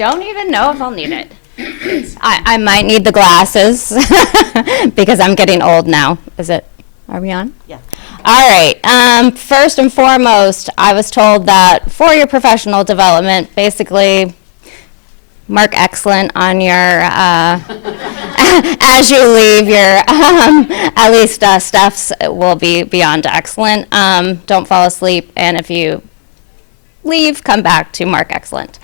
don't even know if I'll need it. I might need the glasses because I'm getting old now. Are we on? Yeah. All right. First and foremost, I was told that for your professional development, basically mark excellent on your, as you leave, your, at least stuffs will be beyond excellent. Don't fall asleep, and if you leave, come back to mark excellent.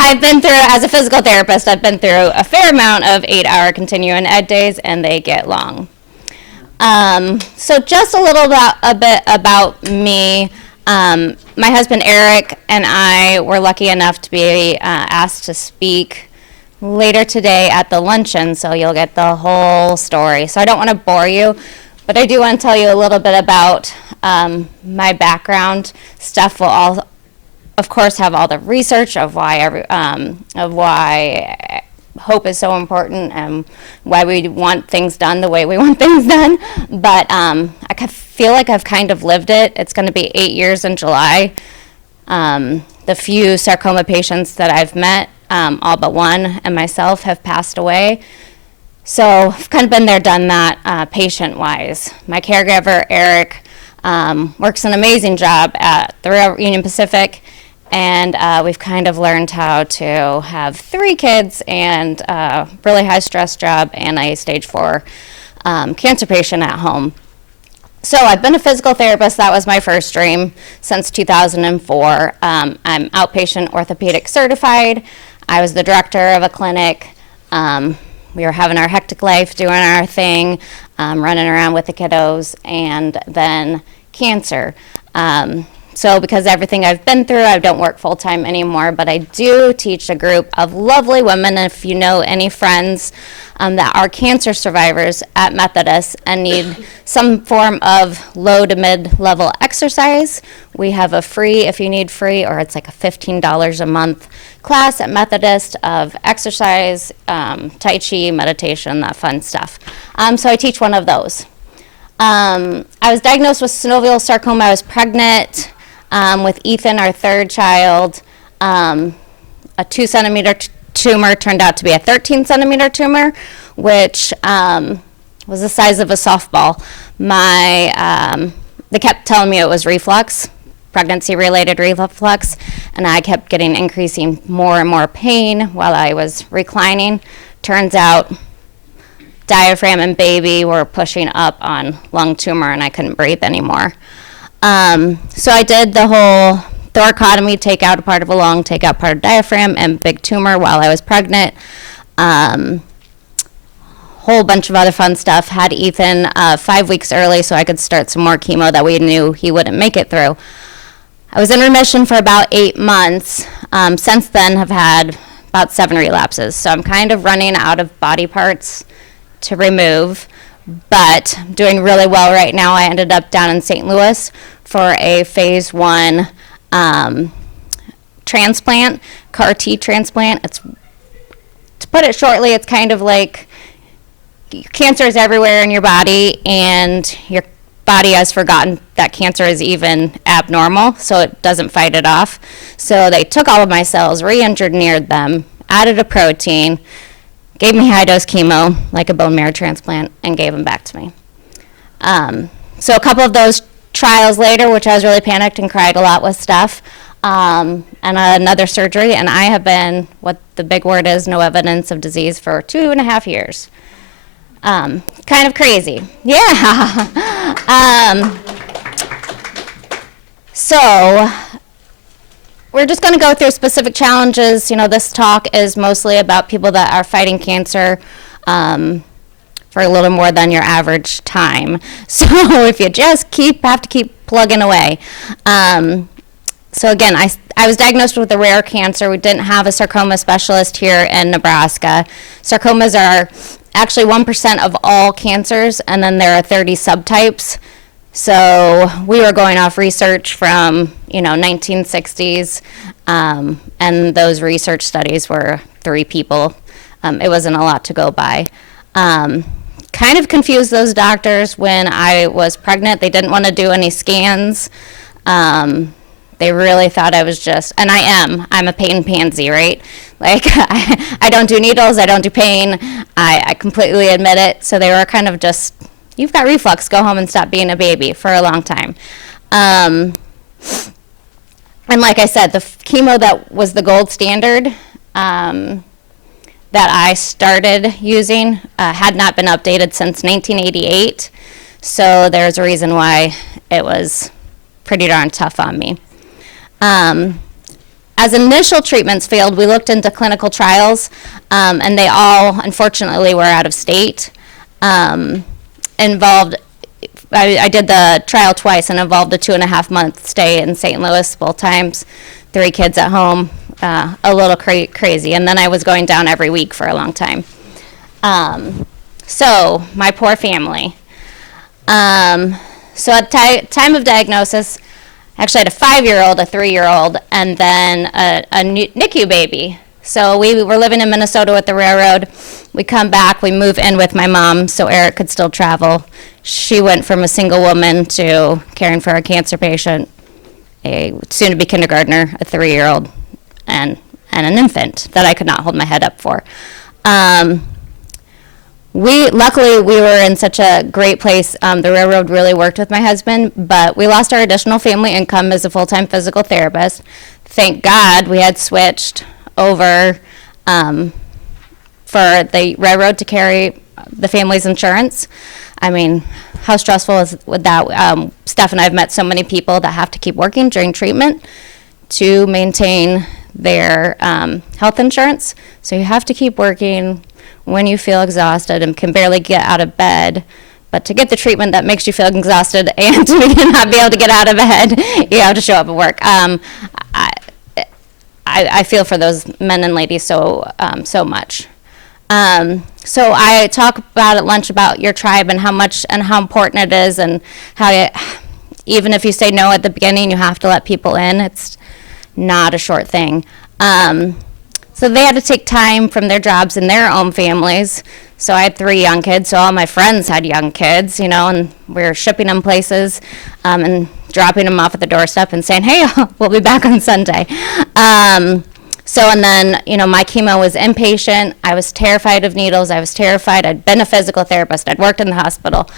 I've been through, as a physical therapist, I've been through a fair amount of 8-hour continuing ed days, and they get long. So just a bit about me. My husband Eric and I were lucky enough to be asked to speak later today at the luncheon, so you'll get the whole story. So I don't want to bore you, but I do want to tell you a little bit about my background. Steph will all, of course, have all the research of why hope is so important and why we want things done the way we want things done. But I feel like I've kind of lived it. It's going to be 8 years in July. The few sarcoma patients that I've met, all but one and myself, have passed away. So I've kind of been there, done that, patient-wise. My caregiver, Eric, works an amazing job at the Rail Union Pacific, and we've kind of learned how to have 3 kids and a really high-stress job and a stage 4 cancer patient at home. So I've been a physical therapist. That was my first dream since 2004. I'm outpatient orthopedic certified. I was the director of a clinic. We were having our hectic life, doing our thing, running around with the kiddos, and then cancer. So because everything I've been through, I don't work full-time anymore, but I do teach a group of lovely women. If you know any friends that are cancer survivors at Methodist and need some form of low to mid-level exercise, we have a free, if you need free, or it's like a $15 a month class at Methodist of exercise, Tai Chi, meditation, that fun stuff. So I teach one of those. I was diagnosed with synovial sarcoma. I was pregnant with Ethan, our 3rd child. A 2-centimeter tumor turned out to be a 13-centimeter tumor, which was the size of a softball. They kept telling me it was reflux, pregnancy-related reflux, and I kept getting increasing more and more pain while I was reclining. Turns out diaphragm and baby were pushing up on lung tumor, and I couldn't breathe anymore. So I did the whole thoracotomy, take out a part of a lung, take out part of diaphragm, and big tumor while I was pregnant. Whole bunch of other fun stuff. Had Ethan 5 weeks early so I could start some more chemo that we knew he wouldn't make it through. I was in remission for about 8 months. Since then have had about 7 relapses. So I'm kind of running out of body parts to remove, but doing really well right now. I ended up down in St. Louis for a phase 1 transplant, CAR T transplant. It's, to put it shortly, it's kind of like cancer is everywhere in your body, and your body has forgotten that cancer is even abnormal, so it doesn't fight it off. So they took all of my cells, re-engineered them, added a protein, gave me high-dose chemo, like a bone marrow transplant, and gave them back to me. So a couple of those trials later, which I was really panicked and cried a lot with stuff, and another surgery, and I have been, what the big word is, no evidence of disease for 2.5 years. Kind of crazy. Yeah. So we're just going to go through specific challenges. You know, this talk is mostly about people that are fighting cancer for a little more than your average time. So if you just have to keep plugging away. So again, I was diagnosed with a rare cancer. We didn't have a sarcoma specialist here in Nebraska. Sarcomas are actually 1% of all cancers, and then there are 30 subtypes. So we were going off research from, 1960s, and those research studies were 3 people. It wasn't a lot to go by. Kind of confused those doctors when I was pregnant. They didn't want to do any scans. They really thought I was just, and I'm a pain pansy, right? Like, I don't do needles, I don't do pain, I completely admit it. So they were kind of just, you've got reflux, go home and stop being a baby, for a long time. And like I said, the chemo that was the gold standard that I started using had not been updated since 1988. So there's a reason why it was pretty darn tough on me. As initial treatments failed, we looked into clinical trials, and they all, unfortunately, were out of state. Involved, I did the trial twice, and involved a 2.5-month stay in St. Louis both times, 3 kids at home, a little crazy. And then I was going down every week for a long time. So, my poor family. So at time of diagnosis, I actually had a 5-year-old, a 3-year-old, and then a NICU baby. So we were living in Minnesota with the railroad. We come back, we move in with my mom so Eric could still travel. She went from a single woman to caring for a cancer patient, a soon-to-be kindergartner, a 3-year-old, and an infant that I could not hold my head up for. Luckily, we were in such a great place. The railroad really worked with my husband, but we lost our additional family income as a full-time physical therapist. Thank God we had switched over for the railroad to carry the family's insurance. I mean, how stressful is with that? Steph and I have met so many people that have to keep working during treatment to maintain their health insurance. So you have to keep working when you feel exhausted and can barely get out of bed. But to get the treatment that makes you feel exhausted and to not be able to get out of bed, you have to show up at work. I feel for those men and ladies so much. So I talk about at lunch about your tribe and how much and how important it is, and how even if you say no at the beginning, you have to let people in. It's not a short thing. So they had to take time from their jobs and their own families. So I had 3 young kids, so all my friends had young kids, and we were shipping them places and dropping them off at the doorstep and saying, hey, we'll be back on Sunday. And then, my chemo was inpatient. I was terrified of needles. I was terrified. I'd been a physical therapist. I'd worked in the hospital.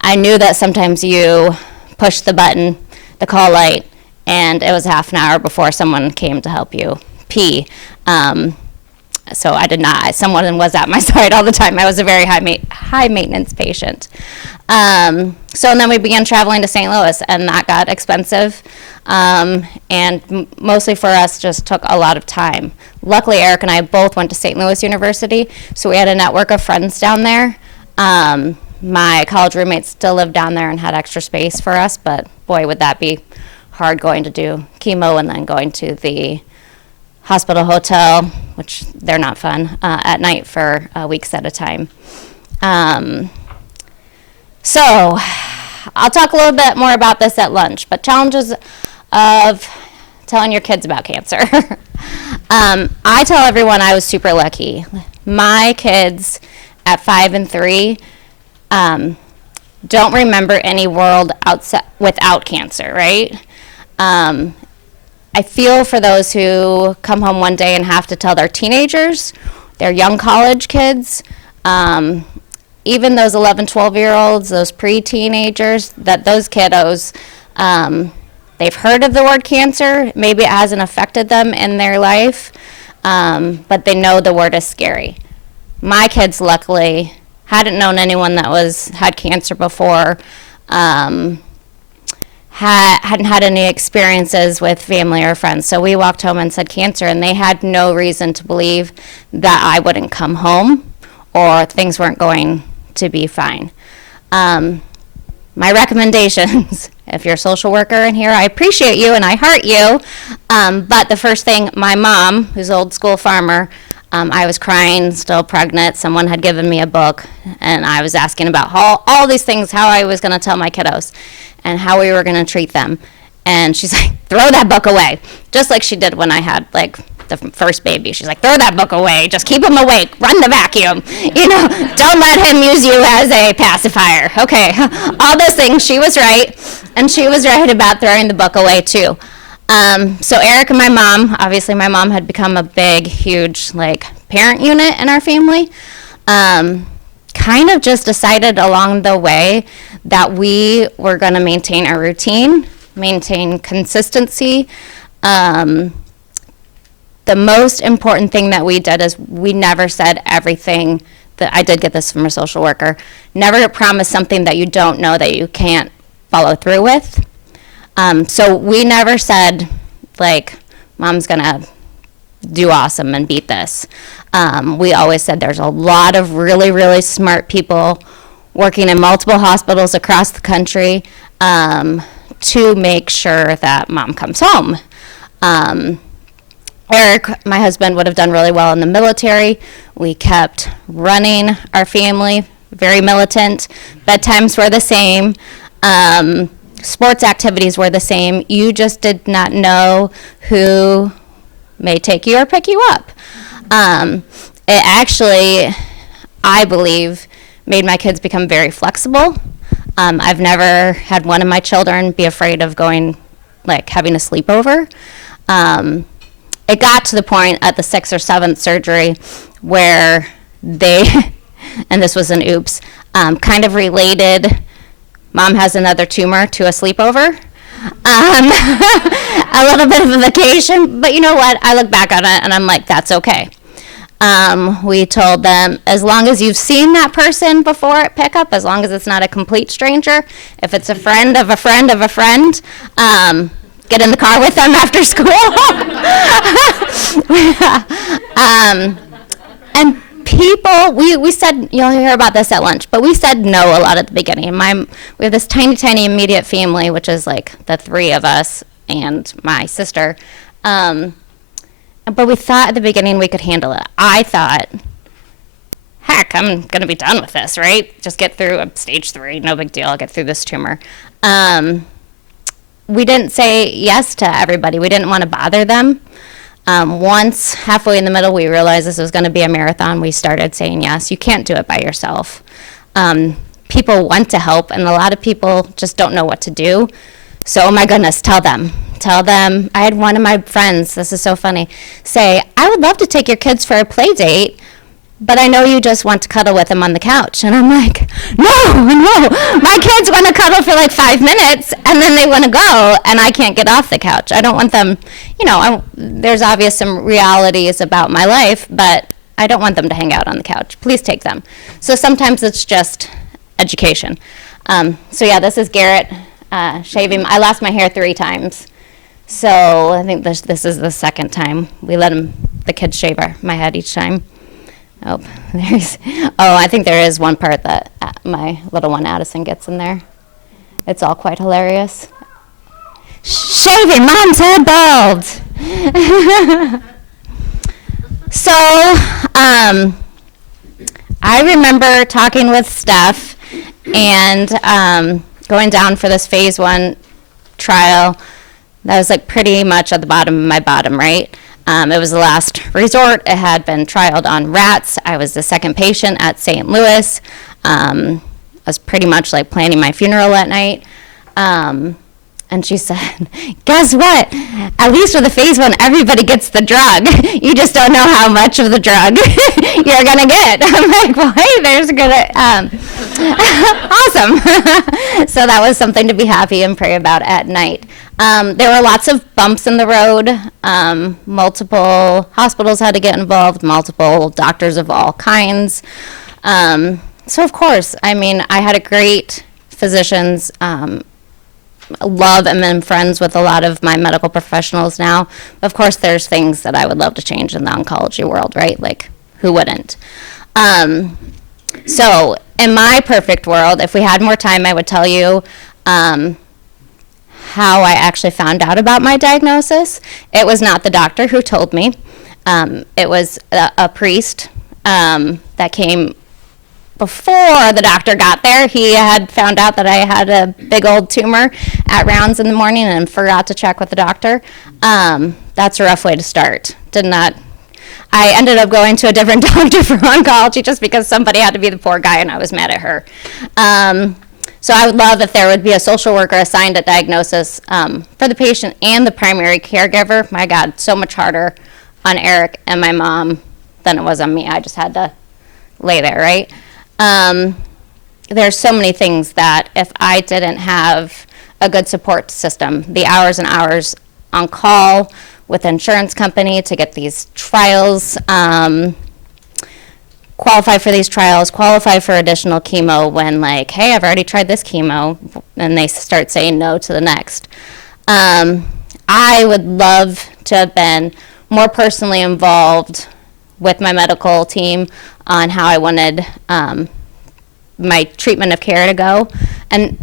I knew that sometimes you push the button, the call light, and it was half an hour before someone came to help you pee. So I did not. Someone was at my side all the time. I was a very high maintenance patient. And then we began traveling to St. Louis, and that got expensive. And mostly for us, just took a lot of time. Luckily, Eric and I both went to St. Louis University, so we had a network of friends down there. My college roommates still lived down there and had extra space for us, but boy, would that be hard going to do chemo and then going to the hospital hotel, which they're not fun, at night for weeks at a time. So I'll talk a little bit more about this at lunch, but challenges of telling your kids about cancer. I tell everyone I was super lucky. My kids at 5 and 3 don't remember any world outside without cancer, right? I feel for those who come home one day and have to tell their teenagers, their young college kids, even those 11, 12-year-olds, those pre-teenagers, that those kiddos, they've heard of the word cancer. Maybe it hasn't affected them in their life, but they know the word is scary. My kids, luckily, hadn't known anyone that had cancer before, hadn't had any experiences with family or friends. So we walked home and said cancer, and they had no reason to believe that I wouldn't come home or things weren't going to be fine. My recommendations, if you're a social worker in here, I appreciate you and I heart you. But the first thing, my mom, who's an old school farmer, I was crying, still pregnant. Someone had given me a book, and I was asking about all these things, how I was going to tell my kiddos and how we were going to treat them. And she's like, throw that book away, just like she did when I had the first baby. She's like, throw that book away, just keep him awake, run the vacuum, don't let him use you as a pacifier. Okay, all those things. She was right, and she was right about throwing the book away too. So Eric and my mom, obviously my mom had become a big, huge, like, parent unit in our family. Kind of just decided along the way that we were going to maintain our routine, maintain consistency. The most important thing that we did is we never said everything that, I did get this from a social worker, never promise something that you don't know that you can't follow through with. So we never said, like, mom's gonna do awesome and beat this. We always said there's a lot of really, really smart people working in multiple hospitals across the country to make sure that mom comes home. Eric, my husband, would have done really well in the military. We kept running our family, very militant. Bedtimes were the same. Sports activities were the same. You just did not know who may take you or pick you up. It actually, I believe, made my kids become very flexible. I've never had one of my children be afraid of going, like, having a sleepover. It got to the point at the 6th or 7th surgery where they, and this was an oops, kind of related mom has another tumor to a sleepover. A little bit of a vacation, but you know what? I look back on it and I'm like, that's okay. We told them, as long as you've seen that person before at pickup, as long as it's not a complete stranger, if it's a friend of a friend of a friend, get in the car with them after school. And people, we said, you'll hear about this at lunch, but we said no a lot at the beginning. We have this tiny, tiny immediate family, which is like the 3 of us and my sister. But we thought at the beginning we could handle it. I thought, heck, I'm going to be done with this, right? Just get through stage 3, no big deal, I'll get through this tumor. We didn't say yes to everybody. We didn't want to bother them. Once, halfway in the middle, we realized this was going to be a marathon. We started saying yes. You can't do it by yourself. People want to help, and a lot of people just don't know what to do. So, oh my goodness, tell them. Tell them. I had one of my friends, this is so funny, say, I would love to take your kids for a play date, but I know you just want to cuddle with them on the couch. And I'm like, no, my kids want to cuddle for like 5 minutes and then they want to go and I can't get off the couch. I don't want them, there's obvious some realities about my life, but I don't want them to hang out on the couch. Please take them. So sometimes it's just education. So yeah, this is Garrett shaving. I lost my hair 3 times. So I think this is the 2nd time. We let the kids shave my head each time. I think there is one part that my little one Addison gets in there. It's all quite hilarious. Shaving mom's head bald. So, I remember talking with Steph and going down for this phase 1 trial. That was like pretty much at the bottom of my bottom, right? It was the last resort. It had been trialed on rats. I was the 2nd patient at St. Louis. I was pretty much like planning my funeral that night. And she said, guess what? At least with the phase 1, everybody gets the drug. You just don't know how much of the drug you're going to get. I'm like, well, hey, there's a good, awesome. So that was something to be happy and pray about at night. There were lots of bumps in the road. Multiple hospitals had to get involved, multiple doctors of all kinds. So of course, I had a great physicians, love and am friends with a lot of my medical professionals now. Of course, there's things that I would love to change in the oncology world, right? Like, who wouldn't? So, in my perfect world, if we had more time, I would tell you how I actually found out about my diagnosis. It was not the doctor who told me. It was a priest that came before the doctor got there. He had found out that I had a big old tumor at rounds in the morning and forgot to check with the doctor. That's a rough way to start. I ended up going to a different doctor for oncology just because somebody had to be the poor guy and I was mad at her. So I would love if there would be a social worker assigned at diagnosis for the patient and the primary caregiver. My God, so much harder on Eric and my mom than it was on me. I just had to lay there, right? There's so many things that if I didn't have a good support system, the hours and hours on call with insurance company to get these trials, qualify for these trials, qualify for additional chemo when like, hey, I've already tried this chemo, and they start saying no to the next. I would love to have been more personally involved with my medical team on how I wanted my treatment of care to go. And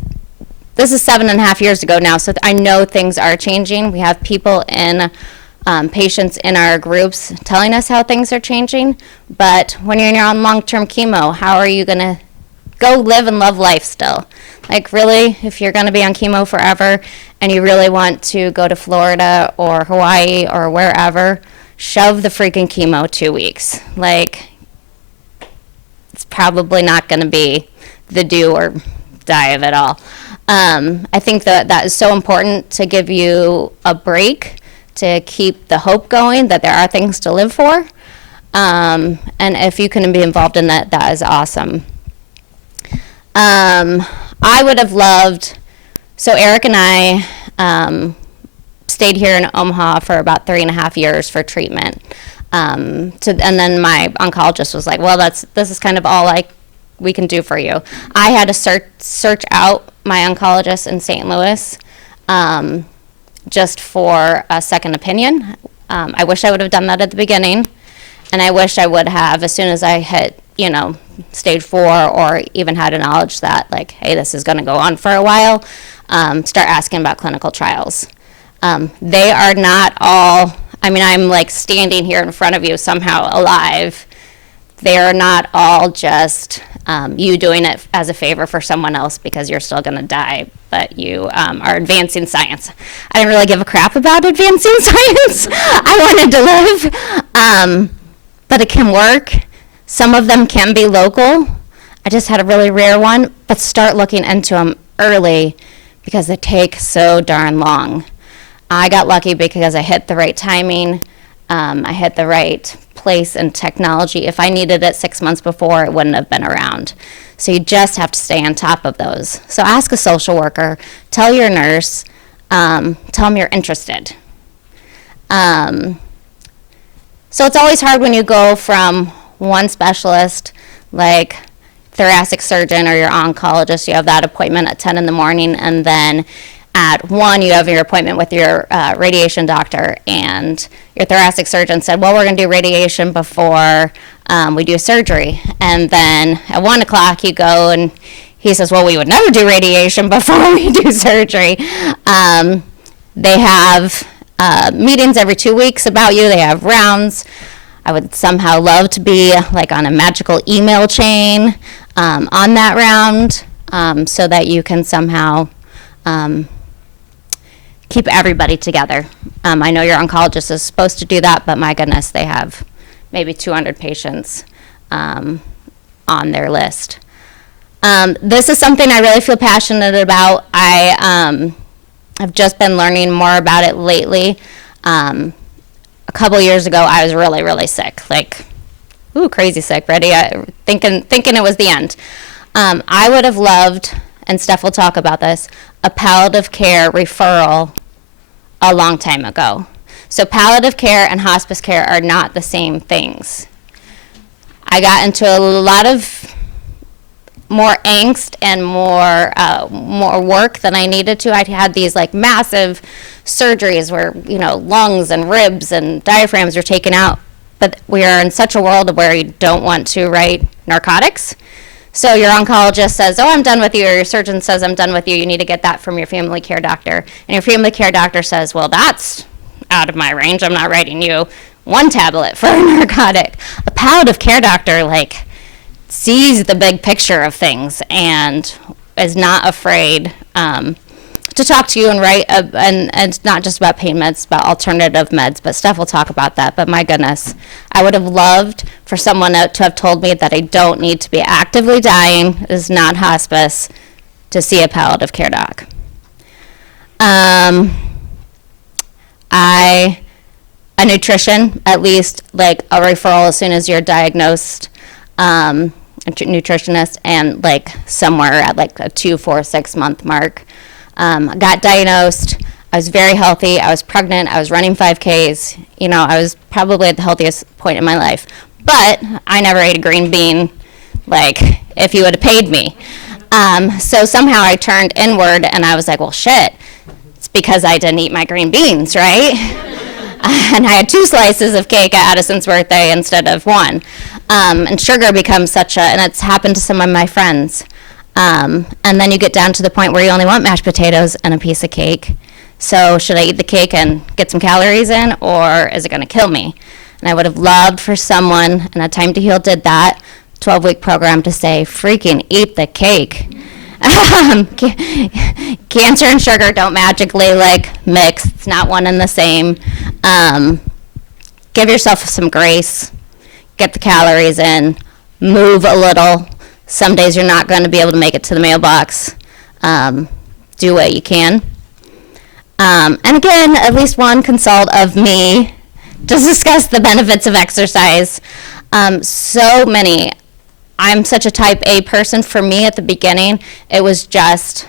this is 7.5 years ago now, so I know things are changing. We have people in patients in our groups telling us how things are changing, but when you're on long-term chemo, how are you gonna go live and love life still? Like really, if you're gonna be on chemo forever and you really want to go to Florida or Hawaii or wherever, shove the freaking chemo 2 weeks. Like, it's probably not gonna be the do or die of it all. I think that is so important to give you a break, to keep the hope going that there are things to live for. And if you can be involved in that, that is awesome. I would have loved, so Eric and I stayed here in Omaha for about 3.5 years for treatment. And then my oncologist was like, well, this is kind of all we can do for you. I had to search out my oncologist in St. Louis just for a second opinion. I wish I would have done that at the beginning, and I wish I would have as soon as I hit, stage 4 or even had a knowledge that like, hey, this is going to go on for a while, start asking about clinical trials. They are not all, I'm like standing here in front of you somehow alive. They are not all just you doing it as a favor for someone else because you're still going to die, but you are advancing science. I didn't really give a crap about advancing science. I wanted to live, but it can work. Some of them can be local. I just had a really rare one, but start looking into them early because they take so darn long. I got lucky because I hit the right timing. I hit the right place and technology. If I needed it 6 months before, it wouldn't have been around. So you just have to stay on top of those. So ask a social worker, tell your nurse, tell them you're interested. So it's always hard when you go from one specialist, like thoracic surgeon or your oncologist, you have that appointment at 10 in the morning, and then at 1, you have your appointment with your radiation doctor, and your thoracic surgeon said, well, we're going to do radiation before we do surgery. And then at 1 o'clock, you go, and he says, well, we would never do radiation before we do surgery. They have meetings every 2 weeks about you. They have rounds. I would somehow love to be like on a magical email chain on that round so that you can somehow keep everybody together. I know your oncologist is supposed to do that, but my goodness, they have maybe 200 patients on their list. This is something I really feel passionate about. I've just been learning more about it lately. A couple years ago, I was really, really sick, crazy sick, ready, thinking it was the end. I would have loved, and Steph will talk about this, a palliative care referral a long time ago. So palliative care and hospice care are not the same things. I got into a lot of more angst and more work than I needed to. I had these massive surgeries where lungs and ribs and diaphragms are taken out, but we are in such a world where you don't want to write narcotics. So your oncologist says, oh, I'm done with you, or your surgeon says, I'm done with you. You need to get that from your family care doctor. And your family care doctor says, well, that's out of my range. I'm not writing you 1 tablet for a narcotic. A palliative care doctor, sees the big picture of things and is not afraid to talk to you and write, and it's not just about pain meds, it's about alternative meds, but Steph will talk about that. But my goodness, I would have loved for someone to have told me that I don't need to be actively dying, is not hospice, to see a palliative care doc. A nutrition, at least like a referral as soon as you're diagnosed, a nutritionist, and like somewhere at like a 2, 4, 6 month mark. I got diagnosed. I was very healthy. I was pregnant. I was running 5Ks. You know, I was probably at the healthiest point in my life. But I never ate a green bean, like, if you would have paid me. So somehow I turned inward, and I was like, well, shit. It's because I didn't eat my green beans, right? And I had 2 slices of cake at Addison's birthday instead of 1. And sugar becomes and it's happened to some of my friends. And then you get down to the point where you only want mashed potatoes and a piece of cake. So should I eat the cake and get some calories in, or is it going to kill me? And I would have loved for someone, and a Time to Heal did that 12-week program, to say, freaking eat the cake. Cancer and sugar don't magically like mix. It's not one and the same. Give yourself some grace. Get the calories in. Move a little. Some days you're not going to be able to make it to the mailbox. Do what you can. And again, at least one consult of me to discuss the benefits of exercise. So many. I'm such a type A person. For me at the beginning, it was just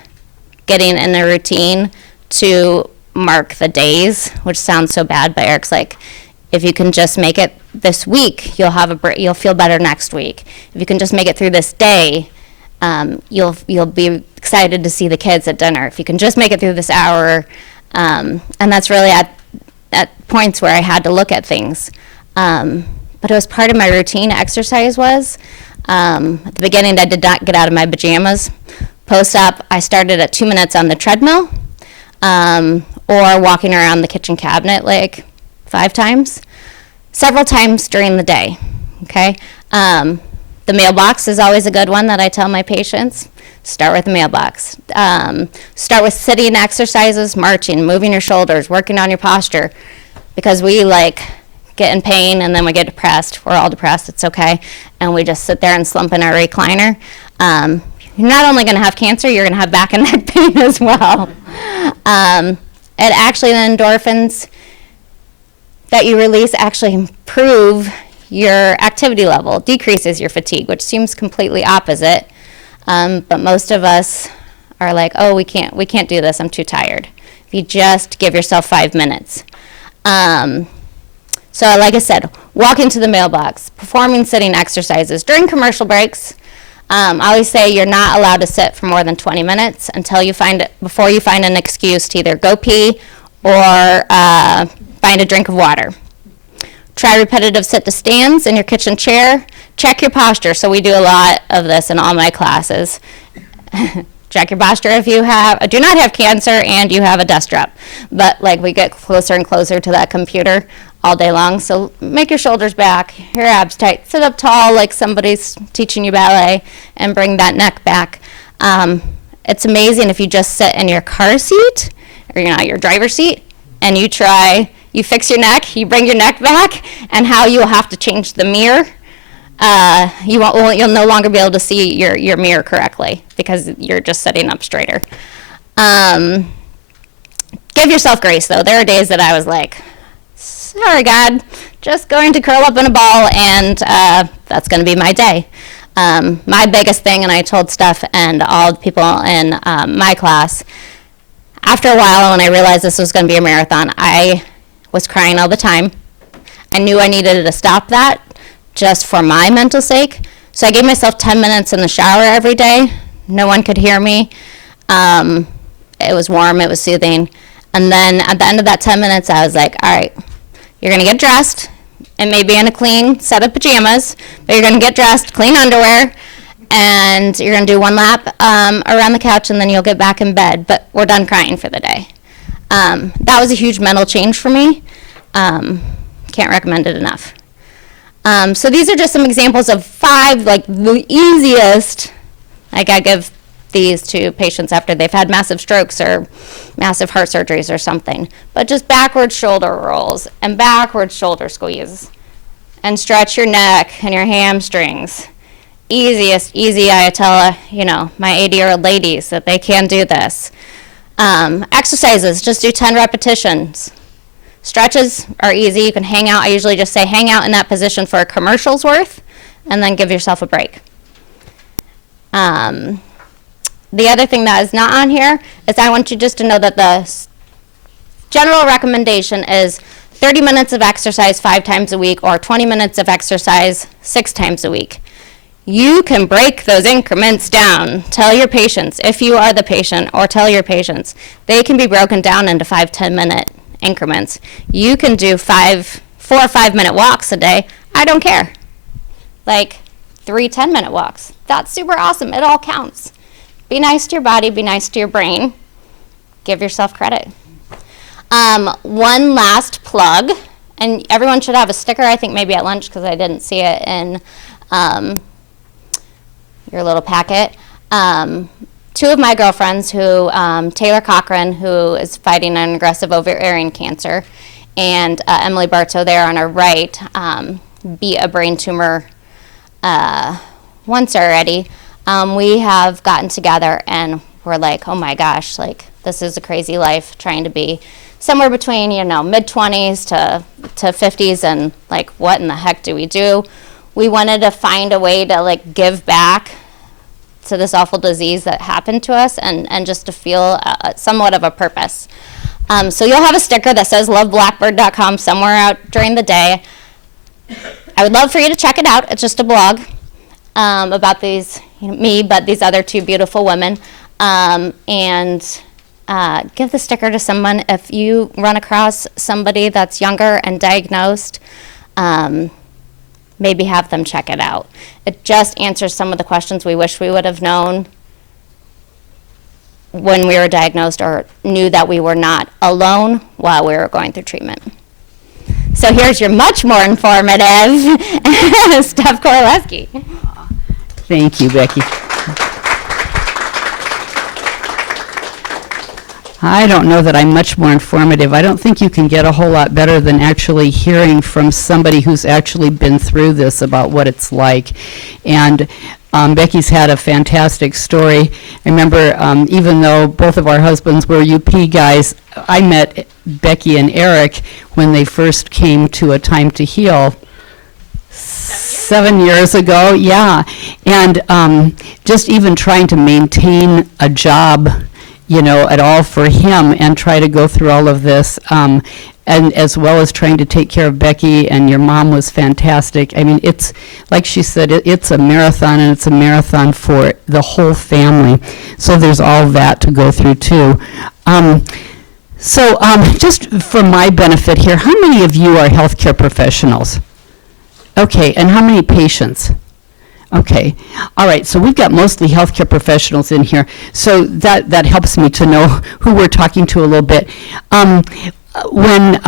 getting in a routine to mark the days, which sounds so bad, but Eric's like, if you can just make it this week, you'll feel better next week. If you can just make it through this day, you'll be excited to see the kids at dinner. If you can just make it through this hour, and that's really at points where I had to look at things. But it was part of my routine. Exercise was. At the beginning, I did not get out of my pajamas. Post-op, I started at 2 minutes on the treadmill, or walking around the kitchen cabinet like 5 times, several times during the day, okay? The mailbox is always a good one that I tell my patients. Start with the mailbox. Start with sitting exercises, marching, moving your shoulders, working on your posture, because we get in pain and then we get depressed. We're all depressed, it's okay. And we just sit there and slump in our recliner. You're not only gonna have cancer, you're gonna have back and neck pain as well. It actually, the endorphins that you release actually improve your activity level, decreases your fatigue, which seems completely opposite. But most of us are like, oh, we can't do this, I'm too tired. If you just give yourself 5 minutes. So like I said, walking to the mailbox, performing sitting exercises. During commercial breaks, I always say you're not allowed to sit for more than 20 minutes before you find an excuse to either go pee or find a drink of water. Try repetitive sit to stands in your kitchen chair. Check your posture. So we do a lot of this in all my classes. Check your posture if you do not have cancer and you have a desk job. But we get closer and closer to that computer all day long. So make your shoulders back, your abs tight. Sit up tall like somebody's teaching you ballet, and bring that neck back. It's amazing if you just sit in your car seat or your driver's seat and you fix your neck, you bring your neck back, and how you'll have to change the mirror. You'll no longer be able to see your mirror correctly because you're just sitting up straighter. Give yourself grace, though. There are days that I was like, sorry, God, just going to curl up in a ball, and that's going to be my day. My biggest thing, and I told Steph and all the people in my class, after a while when I realized this was going to be a marathon, I was crying all the time. I knew I needed to stop that just for my mental sake. So I gave myself 10 minutes in the shower every day. No one could hear me. It was warm, it was soothing. And then at the end of that 10 minutes, I was like, all right, you're gonna get dressed, and maybe in a clean set of pajamas, but you're gonna get dressed, clean underwear, and you're gonna do 1 lap around the couch, and then you'll get back in bed, but we're done crying for the day. That was a huge mental change for me. Can't recommend it enough. So these are just some examples of 5, the easiest. I give these to patients after they've had massive strokes or massive heart surgeries or something. But just backward shoulder rolls and backward shoulder squeeze, and stretch your neck and your hamstrings, easy. I tell, my 80-year-old ladies that they can do this. Exercises, just do 10 repetitions. Stretches are easy. You can hang out. I usually just say hang out in that position for a commercial's worth and then give yourself a break. The other thing that is not on here is I want you just to know that the general recommendation is 30 minutes of exercise 5 times a week or 20 minutes of exercise 6 times a week. You can break those increments down. Tell your patients, if you are the patient, or tell your patients, they can be broken down into 5, 10-minute increments. You can do 4 or 5-minute walks a day. I don't care. Like 3 10-minute walks. That's super awesome. It all counts. Be nice to your body. Be nice to your brain. Give yourself credit. One last plug, and everyone should have a sticker, I think maybe at lunch because I didn't see it in your little packet. 2 of my girlfriends who, Taylor Cochran, who is fighting an aggressive ovarian cancer, and Emily Bartow there on our right, beat a brain tumor once already. We have gotten together and we're like, oh my gosh, like this is a crazy life, trying to be somewhere between, mid-20s to 50s, and like what in the heck do we do? We wanted to find a way to like give back to this awful disease that happened to us, and just to feel somewhat of a purpose. So you'll have a sticker that says loveblackbird.com somewhere out during the day. I would love for you to check it out. It's just a blog about these, me, but these other 2 beautiful women. And give the sticker to someone if you run across somebody that's younger and diagnosed. Maybe have them check it out. It just answers some of the questions we wish we would have known when we were diagnosed, or knew that we were not alone while we were going through treatment. So here's your much more informative Steph Korleski. Thank you, Becky. I don't know that I'm much more informative. I don't think you can get a whole lot better than actually hearing from somebody who's actually been through this about what it's like. And Becky's had a fantastic story. I remember even though both of our husbands were UP guys, I met Becky and Eric when they first came to A Time to Heal 7 years ago, yeah. And just even trying to maintain a job, at all for him, and try to go through all of this, and as well as trying to take care of Becky, and your mom was fantastic. I mean, it's, like she said, it's a marathon, and it's a marathon for the whole family. So there's all that to go through, too. Just for my benefit here, how many of you are healthcare professionals? Okay, and how many patients? Okay, all right, so we've got mostly healthcare professionals in here, so that helps me to know who we're talking to a little bit. When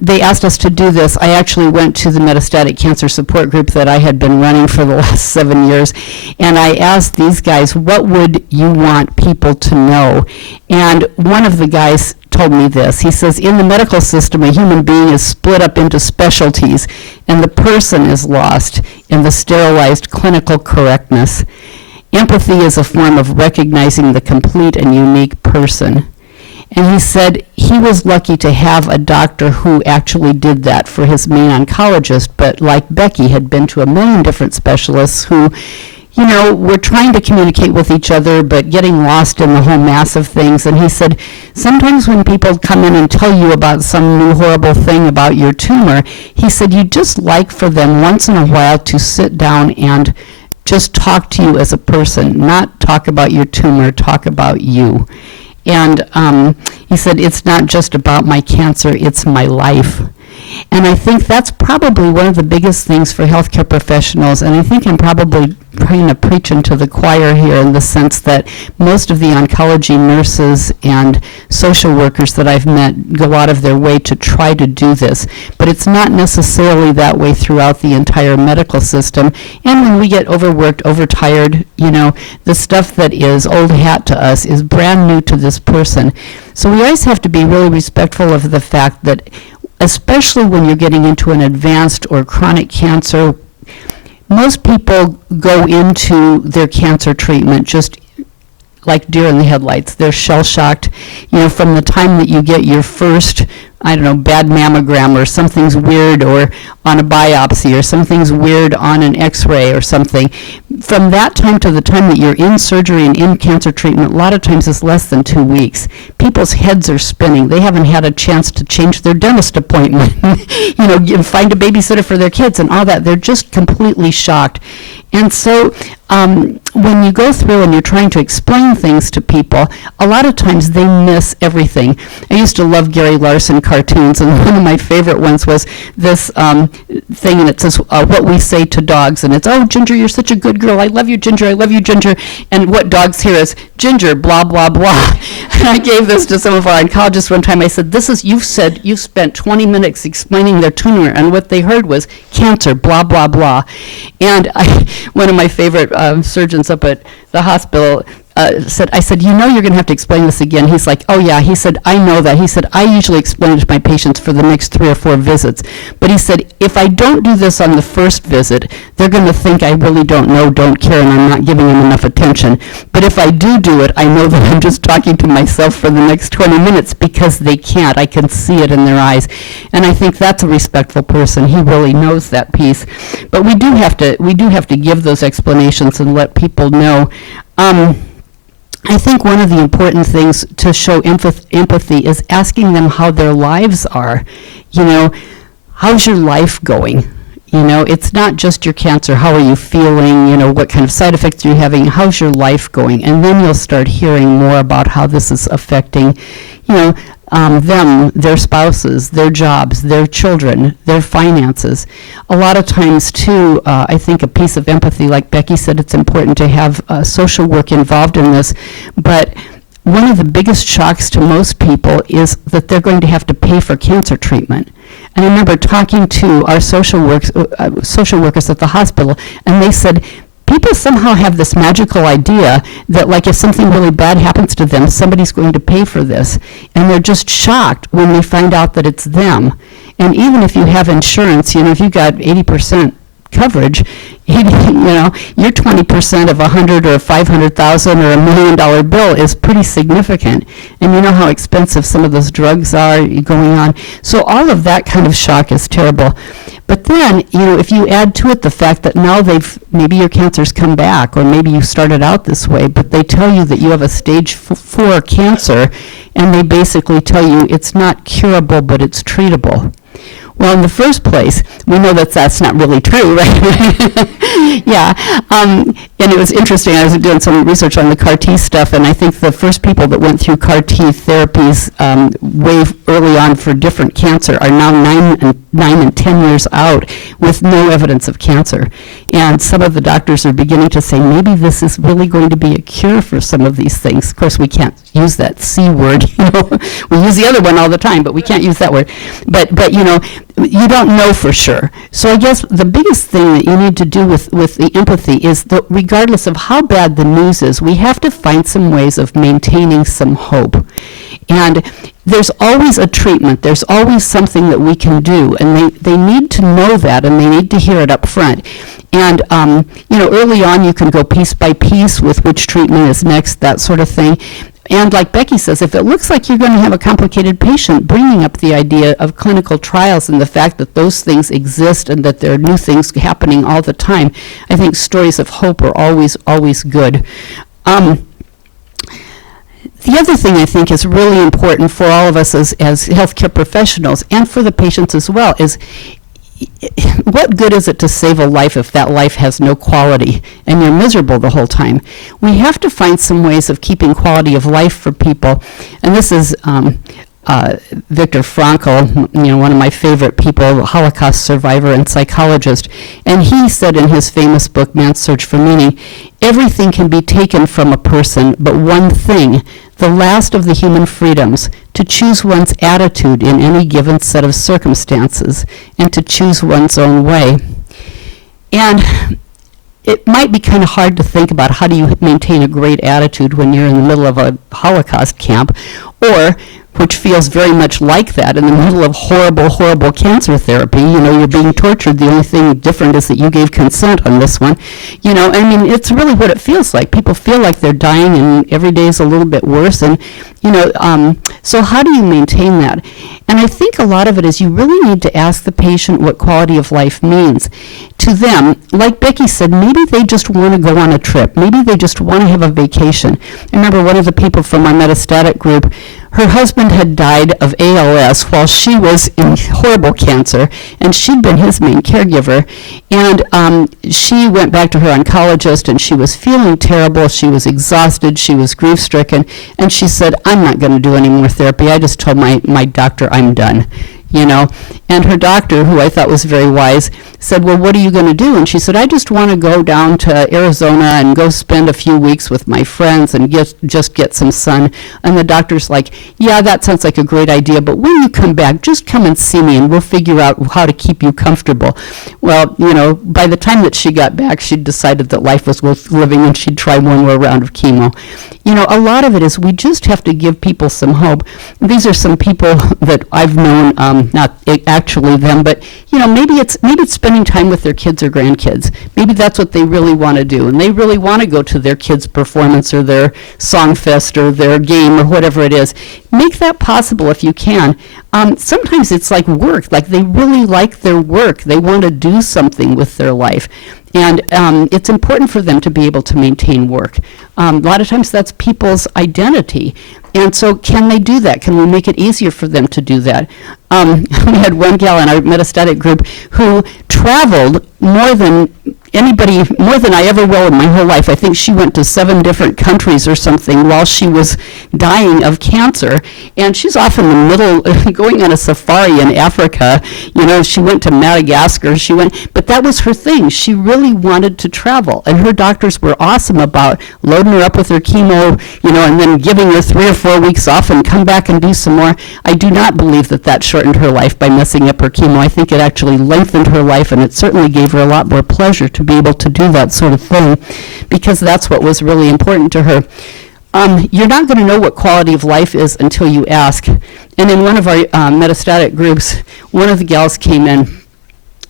they asked us to do this, I actually went to the metastatic cancer support group that I had been running for the last 7 years, and I asked these guys, what would you want people to know? And one of the guys told me this. He says, in the medical system, a human being is split up into specialties, and the person is lost in the sterilized clinical correctness. Empathy is a form of recognizing the complete and unique person. And he said he was lucky to have a doctor who actually did that for his main oncologist, but like Becky, had been to a million different specialists who, were trying to communicate with each other, but getting lost in the whole mass of things. And he said, sometimes when people come in and tell you about some new horrible thing about your tumor, he said, you'd just like for them once in a while to sit down and just talk to you as a person, not talk about your tumor, talk about you. And he said, it's not just about my cancer, it's my life. And I think that's probably one of the biggest things for healthcare professionals, and I think I'm probably kind of preaching to the choir here in the sense that most of the oncology nurses and social workers that I've met go out of their way to try to do this. But it's not necessarily that way throughout the entire medical system. And when we get overworked, overtired, the stuff that is old hat to us is brand new to this person. So we always have to be really respectful of the fact that, especially when you're getting into an advanced or chronic cancer, most people go into their cancer treatment just like deer in the headlights. They're shell-shocked, from the time that you get your first, bad mammogram, or something's weird, or on a biopsy, or something's weird on an x-ray or something. From that time to the time that you're in surgery and in cancer treatment, a lot of times it's less than 2 weeks. People's heads are spinning. They haven't had a chance to change their dentist appointment, find a babysitter for their kids and all that. They're just completely shocked. And so when you go through and you're trying to explain things to people, a lot of times they miss everything. I used to love Gary Larson cartoons, and one of my favorite ones was this thing, and it says, what we say to dogs, and it's, oh, Ginger, you're such a good girl. I love you, Ginger. I love you, Ginger. And what dogs hear is, Ginger, blah, blah, blah. And I gave this to some of our oncologists one time. I said, you've spent 20 minutes explaining their tumor, and what they heard was cancer, blah, blah, blah. And one of my favorite surgeons up at the hospital I said, you're going to have to explain this again. He's like, oh yeah. He said, I know that. He said, I usually explain it to my patients for the next 3 or 4 visits. But he said, if I don't do this on the first visit, they're going to think I really don't know, don't care, and I'm not giving them enough attention. But if I do it, I know that I'm just talking to myself for the next 20 minutes because they can't. I can see it in their eyes. And I think that's a respectful person. He really knows that piece. But we do have to give those explanations and let people know. I think one of the important things to show empathy is asking them how their lives are. How's your life going? It's not just your cancer. How are you feeling? What kind of side effects are you having? How's your life going? And then you'll start hearing more about how this is affecting, them, their spouses, their jobs, their children, their finances. A lot of times, too, I think a piece of empathy, like Becky said, it's important to have social work involved in this. But one of the biggest shocks to most people is that they're going to have to pay for cancer treatment. And I remember talking to our social workers at the hospital, and they said, people somehow have this magical idea that, like, if something really bad happens to them, somebody's going to pay for this. And they're just shocked when they find out that it's them. And even if you have insurance, if you've got 80% coverage, your 20% of 100 or 500,000 or $1 million bill is pretty significant. And you know how expensive some of those drugs are going on. So all of that kind of shock is terrible. But then, if you add to it the fact that now maybe your cancer's come back, or maybe you started out this way, but they tell you that you have a stage 4 cancer, and they basically tell you it's not curable, but it's treatable. Well, in the first place, we know that that's not really true, right? Yeah. And it was interesting. I was doing some research on the CAR T stuff, and I think the first people that went through CAR T therapies way early on for different cancer are now 9 and 10 years out with no evidence of cancer. And some of the doctors are beginning to say, maybe this is really going to be a cure for some of these things. Of course, we can't use that C word. We use the other one all the time, but we can't use that word. But you don't know for sure. So I guess the biggest thing that you need to do with the empathy is that regardless of how bad the news is, we have to find some ways of maintaining some hope. And there's always a treatment. There's always something that we can do. And they need to know that, and they need to hear it up front. And, early on you can go piece by piece with which treatment is next, that sort of thing. And like Becky says, if it looks like you're going to have a complicated patient, bringing up the idea of clinical trials and the fact that those things exist and that there are new things happening all the time, I think stories of hope are always, always good. The other thing I think is really important for all of us as healthcare professionals, and for the patients as well, is what good is it to save a life if that life has no quality and you're miserable the whole time? We have to find some ways of keeping quality of life for people. And this is Viktor Frankl, one of my favorite people, Holocaust survivor and psychologist. And he said in his famous book, Man's Search for Meaning, everything can be taken from a person, but one thing, the last of the human freedoms, to choose one's attitude in any given set of circumstances, and to choose one's own way. And it might be kind of hard to think about how do you maintain a great attitude when you're in the middle of a Holocaust camp, or which feels very much like that in the middle of horrible, horrible cancer therapy. You're being tortured. The only thing different is that you gave consent on this one. It's really what it feels like. People feel like they're dying, and every day is a little bit worse. And, so how do you maintain that? And I think a lot of it is you really need to ask the patient what quality of life means. To them, like Becky said, maybe they just want to go on a trip. Maybe they just want to have a vacation. I remember one of the people from our metastatic group, her husband had died of ALS while she was in horrible cancer, and she'd been his main caregiver. And she went back to her oncologist, and she was feeling terrible. She was exhausted. She was grief-stricken. And she said, I'm not going to do any more therapy. I just told my doctor I'm done. And her doctor, who I thought was very wise, said, well, what are you going to do? And she said, I just want to go down to Arizona and go spend a few weeks with my friends and just get some sun. And the doctor's like, yeah, that sounds like a great idea, but when you come back, just come and see me and we'll figure out how to keep you comfortable. Well, by the time that she got back, she'd decided that life was worth living and she'd try one more round of chemo. A lot of it is we just have to give people some hope. These are some people that I've known, not actually them, but maybe it's spending time with their kids or grandkids. Maybe that's what they really want to do, and they really want to go to their kids' performance or their song fest or their game or whatever it is. Make that possible if you can. Sometimes it's like work, like they really like their work. They want to do something with their life. And it's important for them to be able to maintain work. A lot of times that's people's identity. And so can they do that? Can we make it easier for them to do that? We had one gal in our metastatic group who traveled more than I ever will in my whole life. I think she went to 7 different countries or something while she was dying of cancer. And she's off in the middle, going on a safari in Africa. She went to Madagascar. But that was her thing. She really wanted to travel. And her doctors were awesome about loading her up with her chemo, and then giving her 3 or 4 weeks off and come back and do some more. I do not believe that shortened her life by messing up her chemo. I think it actually lengthened her life, and it certainly gave her a lot more pleasure to be able to do that sort of thing, because that's what was really important to her. You're not going to know what quality of life is until you ask. And in one of our metastatic groups, one of the gals came in,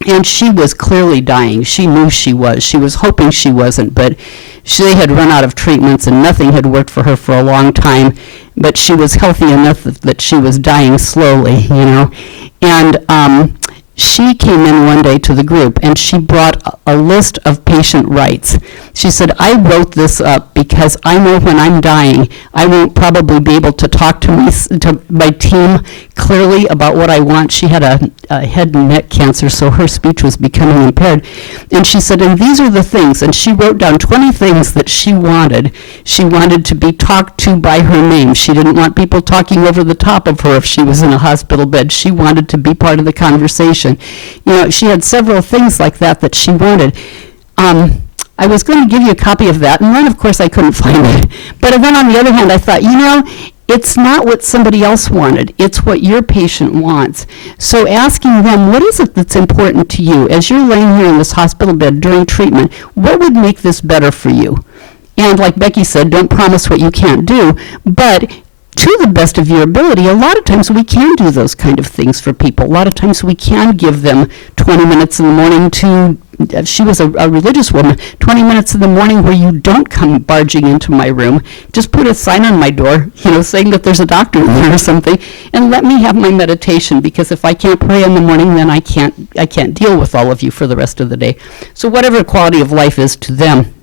and she was clearly dying. She knew she was. She was hoping she wasn't, but they had run out of treatments, and nothing had worked for her for a long time. But she was healthy enough that she was dying slowly, And she came in one day to the group, and she brought a list of patient rights. She said, I wrote this up because I know when I'm dying, I won't probably be able to talk to my team clearly about what I want. She had a head and neck cancer, so her speech was becoming impaired. And she said, and these are the things, and she wrote down 20 things that she wanted. She wanted to be talked to by her name. She didn't want people talking over the top of her if she was in a hospital bed. She wanted to be part of the conversation. She had several things like that she wanted. I was going to give you a copy of that, and then, of course, I couldn't find it. But then, on the other hand, I thought, it's not what somebody else wanted. It's what your patient wants. So asking them, what is it that's important to you? As you're laying here in this hospital bed during treatment, what would make this better for you? And like Becky said, don't promise what you can't do, but to the best of your ability, a lot of times we can do those kind of things for people. A lot of times we can give them 20 minutes in the morning she was a religious woman, 20 minutes in the morning where you don't come barging into my room. Just put a sign on my door, saying that there's a doctor in there or something, and let me have my meditation, because if I can't pray in the morning, then I can't deal with all of you for the rest of the day. So whatever quality of life is to them.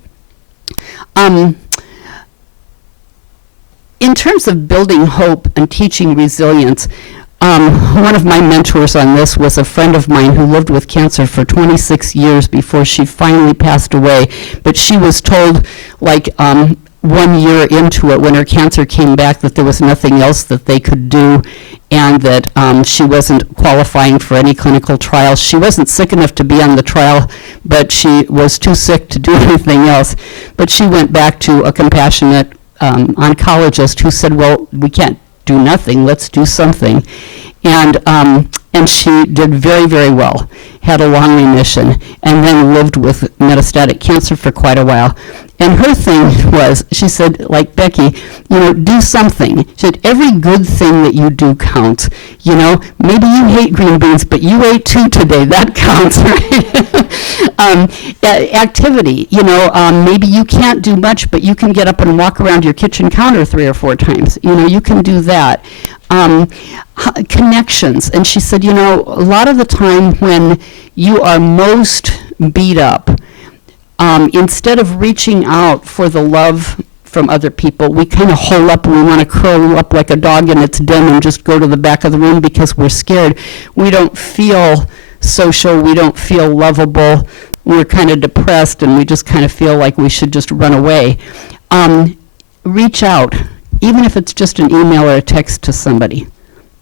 In terms of building hope and teaching resilience, one of my mentors on this was a friend of mine who lived with cancer for 26 years before she finally passed away. But she was told, 1 year into it, when her cancer came back, that there was nothing else that they could do, and that she wasn't qualifying for any clinical trials. She wasn't sick enough to be on the trial, but she was too sick to do anything else. But she went back to a compassionate oncologist who said, well, we can't do nothing, let's do something. And And she did very, very well, had a long remission, and then lived with metastatic cancer for quite a while. And her thing was, she said, like Becky, do something. She said, every good thing that you do counts. Maybe you hate green beans, but you ate 2 today. That counts, right? Activity, maybe you can't do much, but you can get up and walk around your kitchen counter 3 or 4 times. You can do that. Connections. And she said, a lot of the time when you are most beat up, instead of reaching out for the love from other people, we kind of hole up and we want to curl up like a dog in its den and just go to the back of the room because we're scared. We don't feel social. We don't feel lovable. We're kind of depressed and we just kind of feel like we should just run away. Reach out, even if it's just an email or a text to somebody.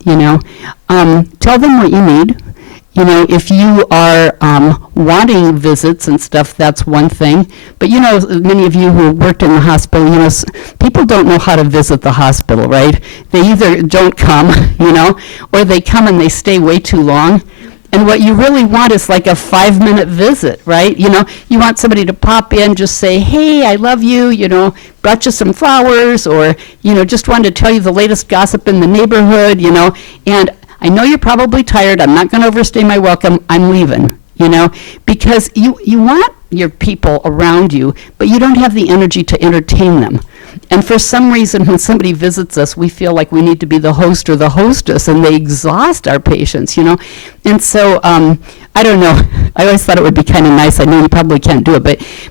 Tell them what you need. If you are wanting visits and stuff, that's one thing. But many of you who worked in the hospital, people don't know how to visit the hospital, right? They either don't come, or they come and they stay way too long. And what you really want is like a 5-minute visit, right? You want somebody to pop in, just say, hey, I love you, brought you some flowers, or, just wanted to tell you the latest gossip in the neighborhood, and I know you're probably tired. I'm not going to overstay my welcome. I'm leaving, because you want your people around you, but you don't have the energy to entertain them. And for some reason, when somebody visits us, we feel like we need to be the host or the hostess, and they exhaust our patients, And so, I don't know. I always thought it would be kind of nice. I know you probably can't do it,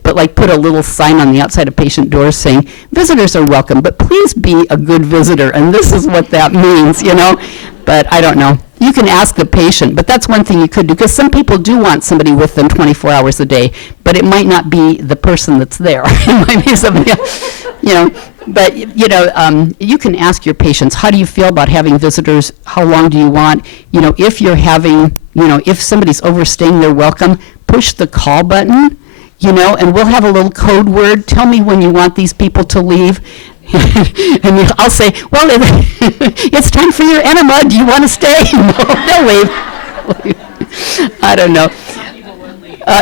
but like put a little sign on the outside of patient doors saying, visitors are welcome, but please be a good visitor. And this is what that means, But I don't know. You can ask the patient, but that's one thing you could do, because some people do want somebody with them 24 hours a day, but it might not be the person that's there. It might be somebody else, But, you can ask your patients, how do you feel about having visitors? How long do you want? If you're having, if somebody's overstaying their welcome, push the call button, and we'll have a little code word. Tell me when you want these people to leave. And I'll say, well, it's time for your enema. Do you want to stay? No, they'll leave. I don't know.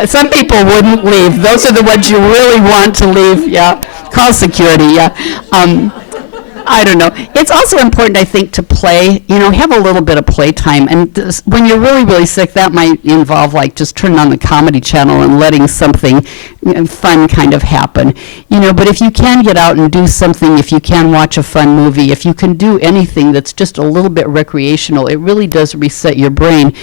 Some people wouldn't leave. Those are the ones you really want to leave. Yeah. Call security. Yeah. I don't know. It's also important, I think, to play, have a little bit of playtime. And when you're really, really sick, that might involve like just turning on the comedy channel and letting something fun kind of happen. But if you can get out and do something, if you can watch a fun movie, if you can do anything that's just a little bit recreational, it really does reset your brain.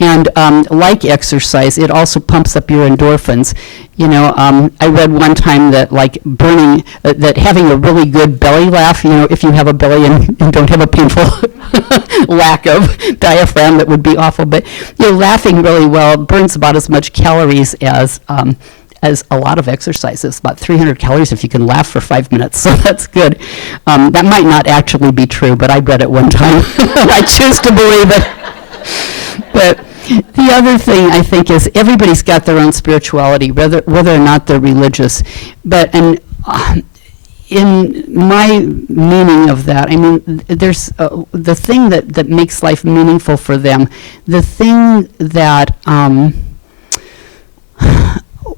And like exercise, it also pumps up your endorphins. I read one time that like burning, that having a really good belly laugh, if you have a belly and don't have a painful lack of diaphragm, that would be awful. But laughing really well burns about as much calories as a lot of exercises, about 300 calories if you can laugh for 5 minutes. So that's good. That might not actually be true, but I read it one time. I choose to believe it. But the other thing I think is everybody's got their own spirituality, whether or not they're religious. But in my meaning of that, I mean, there's the thing that makes life meaningful for them, the thing that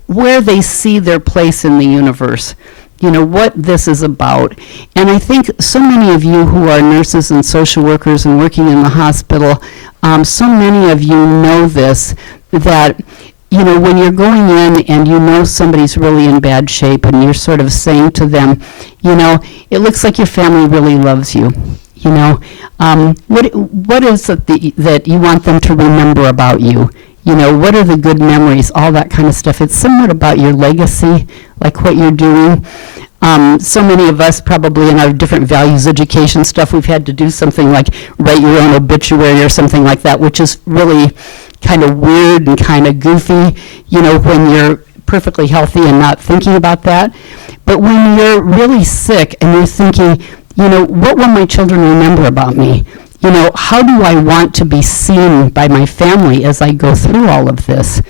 where they see their place in the universe. What this is about. And I think so many of you who are nurses and social workers and working in the hospital, so many of you know this, that, when you're going in and somebody's really in bad shape and you're sort of saying to them, it looks like your family really loves you. What is it that you want them to remember about you? What are the good memories, all that kind of stuff. It's somewhat about your legacy, like what you're doing. So many of us probably in our different values education stuff, we've had to do something like write your own obituary or something like that, which is really kind of weird and kind of goofy, when you're perfectly healthy and not thinking about that. But when you're really sick and you're thinking, what will my children remember about me? How do I want to be seen by my family as I go through all of this?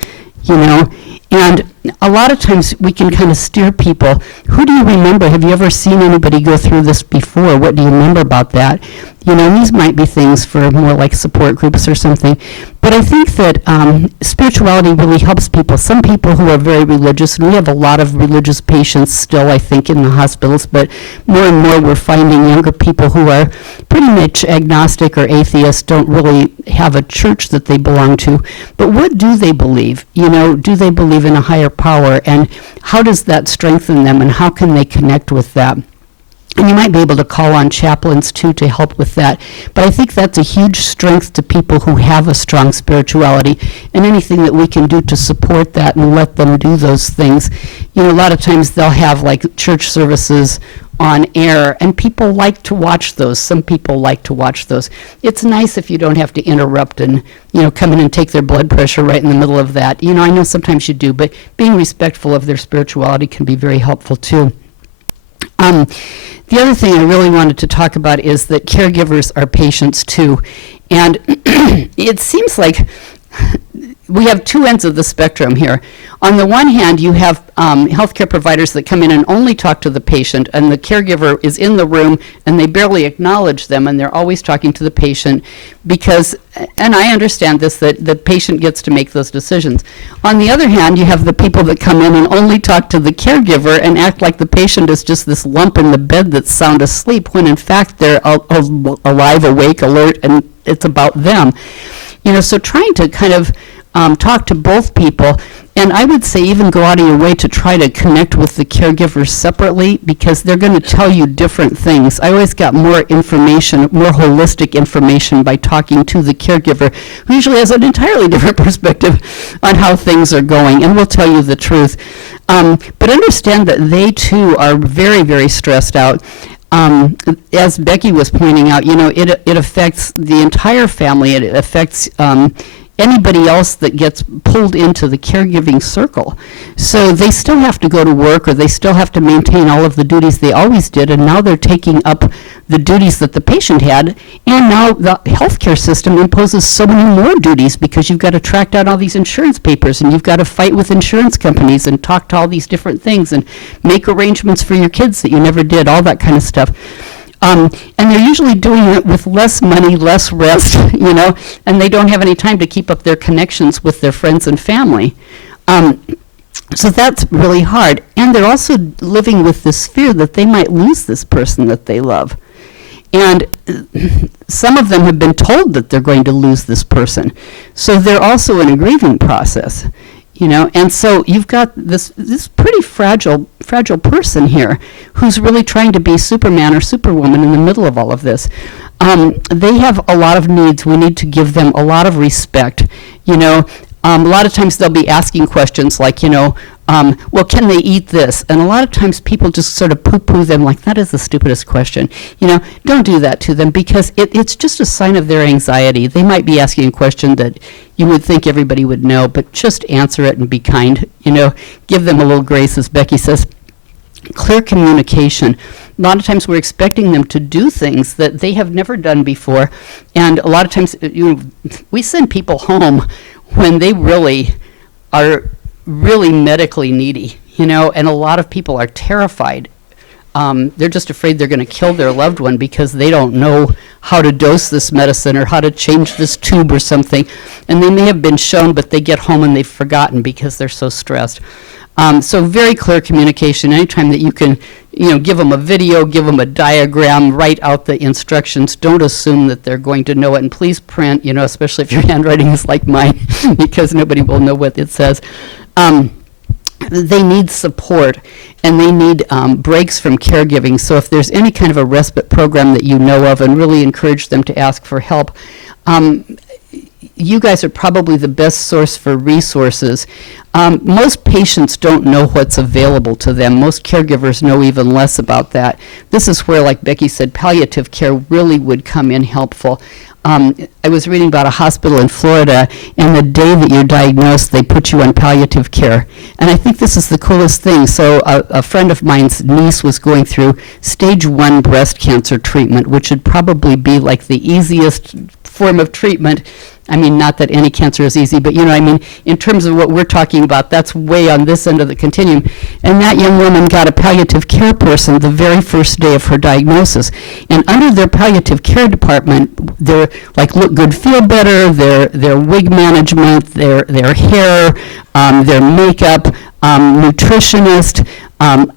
And a lot of times we can kind of steer people. Who do you remember? Have you ever seen anybody go through this before? What do you remember about that? You know, these might be things for more like support groups or something. But I think that spirituality really helps people. Some people who are very religious, and we have a lot of religious patients still, I think, in the hospitals, but more and more we're finding younger people who are pretty much agnostic or atheist, don't really have a church that they belong to. But what do they believe? You know, do they believe in a higher power? And how does that strengthen them? And how can they connect with that? And you might be able to call on chaplains, too, to help with that. But I think that's a huge strength to people who have a strong spirituality, and anything that we can do to support that and let them do those things. You know, a lot of times they'll have, like, church services on air, and people like to watch those. Some people like to watch those. It's nice if you don't have to interrupt and, you know, come in and take their blood pressure right in the middle of that. You know, I know sometimes you do, but being respectful of their spirituality can be very helpful, too. The other thing I really wanted to talk about is that caregivers are patients too. And it seems like we have two ends of the spectrum here. On the one hand, you have healthcare providers that come in and only talk to the patient, and the caregiver is in the room and they barely acknowledge them, and they're always talking to the patient because, and I understand this, that the patient gets to make those decisions. On the other hand, you have the people that come in and only talk to the caregiver and act like the patient is just this lump in the bed that's sound asleep, when in fact they're alive, awake, alert, and it's about them. You know, so trying to kind of talk to both people, and I would say even go out of your way to try to connect with the caregivers separately, because they're going to tell you different things. I always got more information, more holistic information by talking to the caregiver, who usually has an entirely different perspective on how things are going, and will tell you the truth. But understand that they too are very, very stressed out. As Becky was pointing out, you know, it affects the entire family. It affects anybody else that gets pulled into the caregiving circle. So they still have to go to work, or they still have to maintain all of the duties they always did, and now they're taking up the duties that the patient had, and now the healthcare system imposes so many more duties, because you've got to track down all these insurance papers, and you've got to fight with insurance companies and talk to all these different things and make arrangements for your kids that you never did, all that kind of stuff. And they're usually doing it with less money, less rest, you know, and they don't have any time to keep up their connections with their friends and family. So that's really hard. And they're also living with this fear that they might lose this person that they love. And some of them have been told that they're going to lose this person. So they're also in a grieving process. You know, and so you've got this pretty fragile person here who's really trying to be Superman or Superwoman in the middle of all of this. They have a lot of needs. We need to give them a lot of respect. You know, a lot of times they'll be asking questions like, you know, well, can they eat this? And a lot of times people just sort of poo-poo them like, that is the stupidest question. You know, don't do that to them, because it's just a sign of their anxiety. They might be asking a question that you would think everybody would know, but just answer it and be kind. You know, give them a little grace, as Becky says. Clear communication. A lot of times we're expecting them to do things that they have never done before. And a lot of times, you know, we send people home when they really are really medically needy, you know, and a lot of people are terrified. They're just afraid they're going to kill their loved one because they don't know how to dose this medicine or how to change this tube or something. And they may have been shown, but they get home and they've forgotten because they're so stressed. So very clear communication. Anytime that you can, you know, give them a video, give them a diagram, write out the instructions. Don't assume that they're going to know it. And please print, you know, especially if your handwriting is like mine, because nobody will know what it says. They need support, and they need breaks from caregiving. So if there's any kind of a respite program that you know of, and really encourage them to ask for help, you guys are probably the best source for resources. Most patients don't know what's available to them. Most caregivers know even less about that. This is where, like Becky said, palliative care really would come in helpful. I was reading about a hospital in Florida, and the day that you're diagnosed, they put you on palliative care. And I think this is the coolest thing. So a friend of mine's niece was going through stage 1 breast cancer treatment, which would probably be like the easiest form of treatment. I mean, not that any cancer is easy, but in terms of what we're talking about, that's way on this end of the continuum. And that young woman got a palliative care person the very first day of her diagnosis. And under their palliative care department, their look good, feel better, their wig management, their hair, their makeup, nutritionist,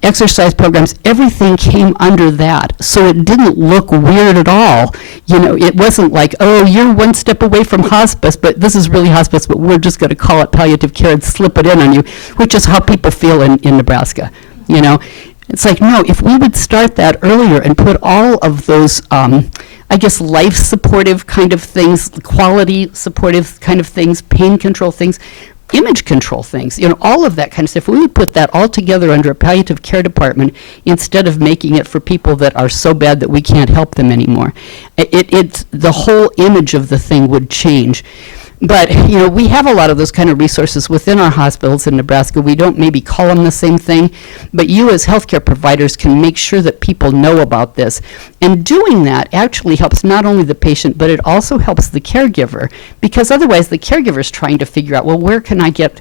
exercise programs, everything came under that. So it didn't look weird at all. It wasn't like, oh, you're one step away from hospice, but this is really hospice, but we're just going to call it palliative care and slip it in on you, which is how people feel in Nebraska. It's like, no, if we would start that earlier and put all of those, life supportive kind of things, quality supportive kind of things, pain control things, image control things, all of that kind of stuff. We would put that all together under a palliative care department instead of making it for people that are so bad that we can't help them anymore. The whole image of the thing would change. But, we have a lot of those kind of resources within our hospitals in Nebraska. We don't maybe call them the same thing, but you as healthcare providers can make sure that people know about this. And doing that actually helps not only the patient, but it also helps the caregiver, because otherwise the caregiver is trying to figure out, well, where can I get,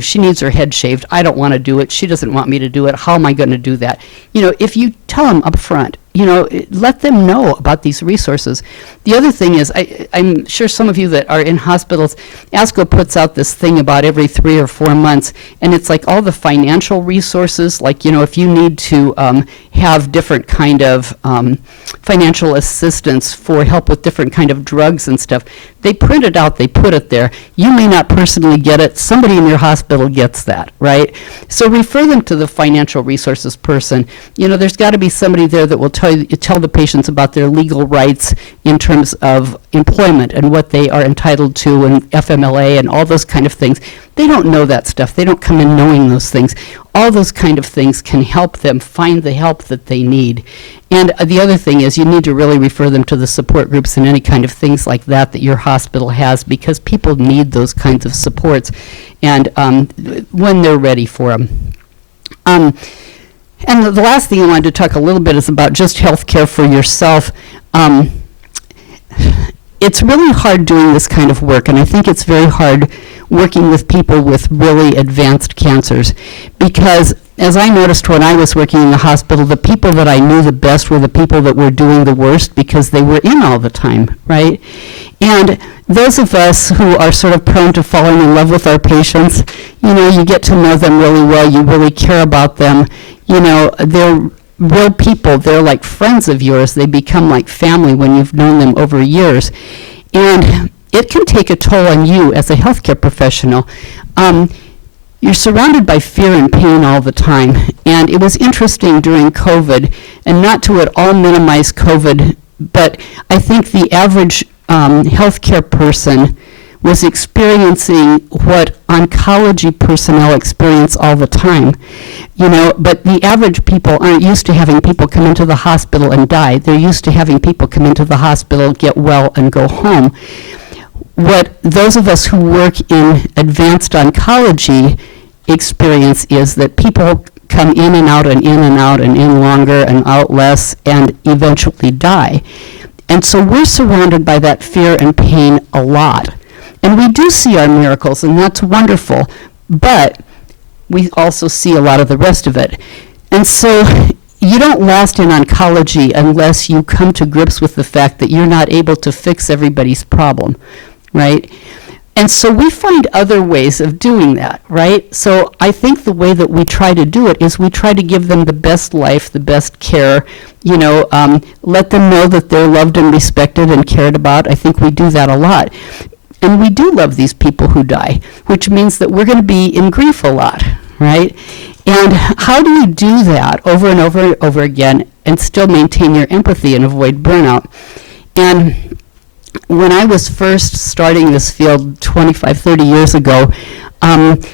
she needs her head shaved. I don't want to do it. She doesn't want me to do it. How am I going to do that? If you tell them up front, let them know about these resources. The other thing is, I'm sure some of you that are in hospitals, ASCO puts out this thing about every 3 or 4 months, and it's like all the financial resources, like, if you need to have different kind of financial assistance for help with different kind of drugs and stuff, they print it out, they put it there. You may not personally get it. Somebody in your hospital gets that, right? So refer them to the financial resources person. There's got to be somebody there that will tell the patients about their legal rights in terms of employment and what they are entitled to and FMLA and all those kind of things. They don't know that stuff. They don't come in knowing those things. All those kind of things can help them find the help that they need. And the other thing is, you need to really refer them to the support groups and any kind of things like that your hospital has, because people need those kinds of supports, and when they're ready for them. And the last thing I wanted to talk a little bit is about just health care for yourself. It's really hard doing this kind of work, and I think it's very hard working with people with really advanced cancers, because as I noticed when I was working in the hospital, the people that I knew the best were the people that were doing the worst because they were in all the time, right? And those of us who are sort of prone to falling in love with our patients, you get to know them really well, you really care about them, they're real people, they're like friends of yours, they become like family when you've known them over years. And it can take a toll on you as a healthcare professional. You're surrounded by fear and pain all the time. And it was interesting during COVID, and not to at all minimize COVID, but I think the average healthcare person was experiencing what oncology personnel experience all the time. But the average people aren't used to having people come into the hospital and die. They're used to having people come into the hospital, get well, and go home. What those of us who work in advanced oncology experience is that people come in and out and in and out and in longer and out less and eventually die. And so we're surrounded by that fear and pain a lot. And we do see our miracles, and that's wonderful, but we also see a lot of the rest of it. And so you don't last in oncology unless you come to grips with the fact that you're not able to fix everybody's problem, right? And so we find other ways of doing that, right? So I think the way that we try to do it is we try to give them the best life, the best care, let them know that they're loved and respected and cared about. I think we do that a lot. And we do love these people who die, which means that we're going to be in grief a lot, right? And how do you do that over and over and over again and still maintain your empathy and avoid burnout? And when I was first starting this field 25, 30 years ago, and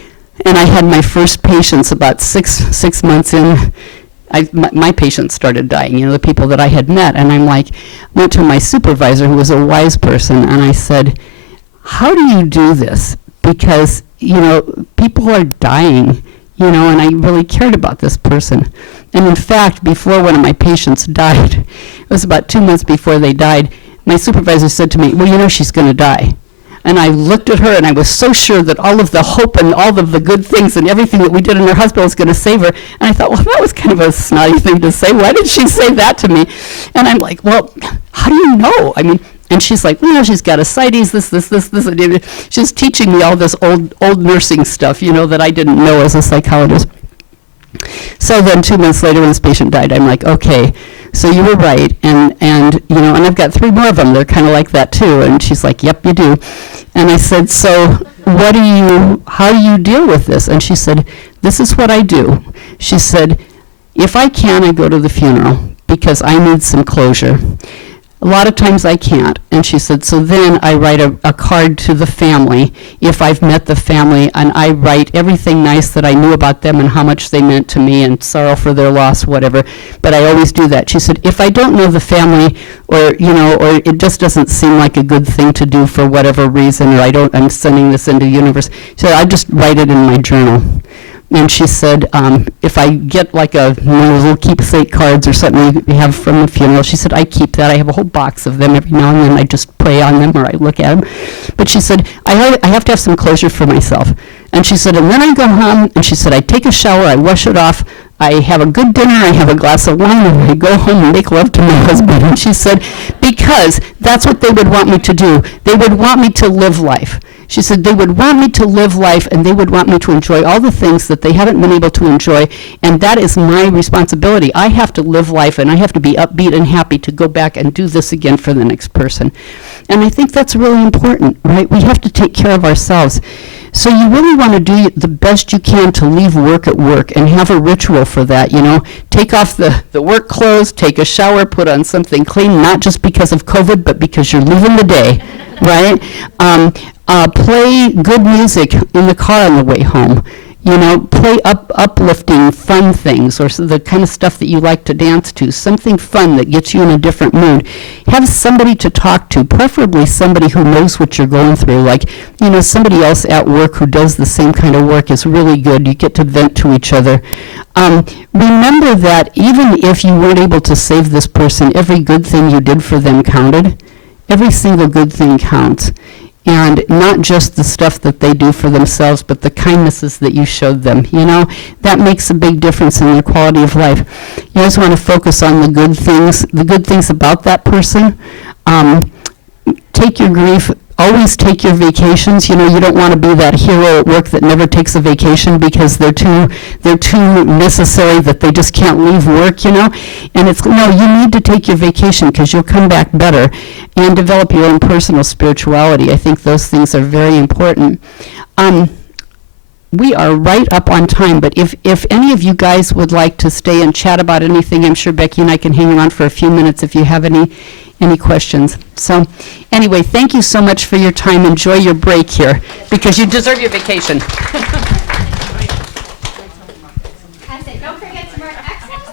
I had my first patients about six months in, my patients started dying, the people that I had met, and went to my supervisor, who was a wise person, and I said, how do you do this? Because, people are dying, and I really cared about this person. And in fact, before one of my patients died, it was about 2 months before they died, my supervisor said to me, well, you know she's going to die. And I looked at her, and I was so sure that all of the hope and all of the good things and everything that we did in her hospital was going to save her. And I thought, well, that was kind of a snotty thing to say. Why did she say that to me? And I'm like, well, how do you know? I mean, and she's like, well, she's got ascites, this. She's teaching me all this old nursing stuff, that I didn't know as a psychologist. So then 2 months later when this patient died, I'm like, okay, so you were right, and I've got 3 more of them. They're kind of like that too. And she's like, yep, you do. And I said, so how do you deal with this? And she said, this is what I do. She said, if I can, I go to the funeral because I need some closure. A lot of times I can't. And she said, so then I write a card to the family if I've met the family, and I write everything nice that I knew about them and how much they meant to me and sorrow for their loss, whatever. But I always do that. She said, if I don't know the family or it just doesn't seem like a good thing to do for whatever reason, or I'm sending this into the universe, she said, I just write it in my journal. And she said, if I get like little keepsake cards or something you have from the funeral, she said, I keep that. I have a whole box of them every now and then. I just pray on them or I look at them. But she said, I have to have some closure for myself. And she said, and then I go home, and she said, I take a shower, I wash it off, I have a good dinner, I have a glass of wine, and I go home and make love to my husband. And she said, because that's what they would want me to do. They would want me to live life. She said they would want me to live life, and they would want me to enjoy all the things that they haven't been able to enjoy, and that is my responsibility. I have to live life, and I have to be upbeat and happy to go back and do this again for the next person. And I think that's really important, right? We have to take care of ourselves. So you really want to do the best you can to leave work at work and have a ritual for that, Take off the work clothes, take a shower, put on something clean, not just because of COVID, but because you're leaving the day, right? Play good music in the car on the way home. Play uplifting, fun things, or the kind of stuff that you like to dance to, something fun that gets you in a different mood. Have somebody to talk to, preferably somebody who knows what you're going through, like, somebody else at work who does the same kind of work is really good. You get to vent to each other. Remember that even if you weren't able to save this person, every good thing you did for them counted. Every single good thing counts. And not just the stuff that they do for themselves, but the kindnesses that you showed them. That makes a big difference in their quality of life. You always want to focus on the good things about that person. Take your grief. Always take your vacations. You don't want to be that hero at work that never takes a vacation because they're too necessary that they just can't leave work, And you need to take your vacation because you'll come back better and develop your own personal spirituality. I think those things are very important. We are right up on time, but if any of you guys would like to stay and chat about anything, I'm sure Becky and I can hang around for a few minutes if you have any questions. So anyway, thank you so much for your time. Enjoy your break here because you deserve your vacation. I said, don't forget to mark X's